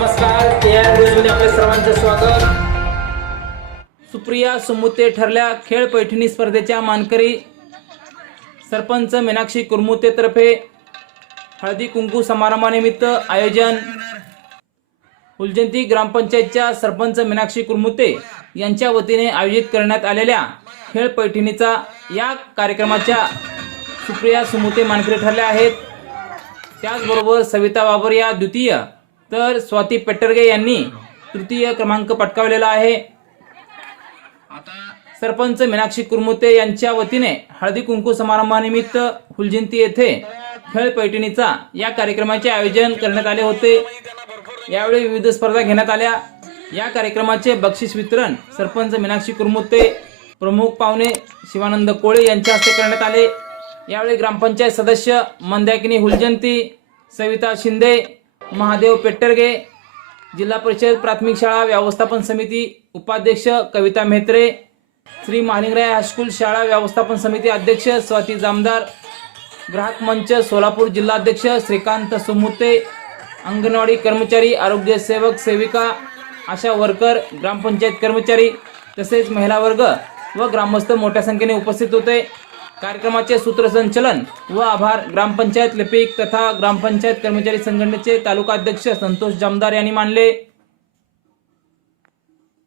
नमस्कार के आर न्यूजमध्ये आपल्या सर्वांचं स्वागत. सुप्रिया सुमुते ठरल्या खेळ पैठणी स्पर्धेच्या मानकरी सरपंच मीनाक्षी कुरमुतेतर्फे हळदी कुंकू समारंभानिमित्त आयोजन. उलजंती ग्रामपंचायतच्या सरपंच मीनाक्षी कुरमुते यांच्या वतीने आयोजित करण्यात आलेल्या खेळ पैठणीचा या कार्यक्रमाच्या सुप्रिया सुमुते मानकरी ठरल्या आहेत. त्याचबरोबर सविता बाबर या द्वितीय तर स्वाती पेटरगे यांनी तृतीय क्रमांक पटकावलेला आहे. सरपंच मीनाक्षी कुरमुते यांच्या वतीने हळदी कुंकू समारंभानिमित्त हुलजिंती येथे खेळ पैठणीचा या कार्यक्रमाचे आयोजन करण्यात आले होते. यावेळी विविध स्पर्धा घेण्यात आल्या. या कार्यक्रमाचे बक्षीस वितरण सरपंच मीनाक्षी कुरमुते प्रमुख पाहुणे शिवानंद कोळे यांच्या हस्ते करण्यात आले. यावेळी ग्रामपंचायत सदस्य मंदाकिनी हुलजंती सविता शिंदे महादेव पेट्टरगे जिल्हा परिषद प्राथमिक शाळा व्यवस्थापन समिती उपाध्यक्ष कविता म्हेत्रे श्री महालिंगराय हायस्कूल शाळा व्यवस्थापन समिती अध्यक्ष स्वाती जामदार ग्राहक मंच सोलापूर जिल्हाध्यक्ष श्रीकांत सुमुते अंगणवाडी कर्मचारी आरोग्य सेवक सेविका आशा वर्कर ग्रामपंचायत कर्मचारी तसेच महिला वर्ग व ग्रामस्थ मोठ्या संख्येने उपस्थित होते. कार्यक्रमाचे सूत्रसंचलन व आभार. ग्रामपंचायत लिपिक तथा ग्रामपंचायत कर्मचारी संघटनेचे तालुका अध्यक्ष संतोष जामदार यांनी मानले.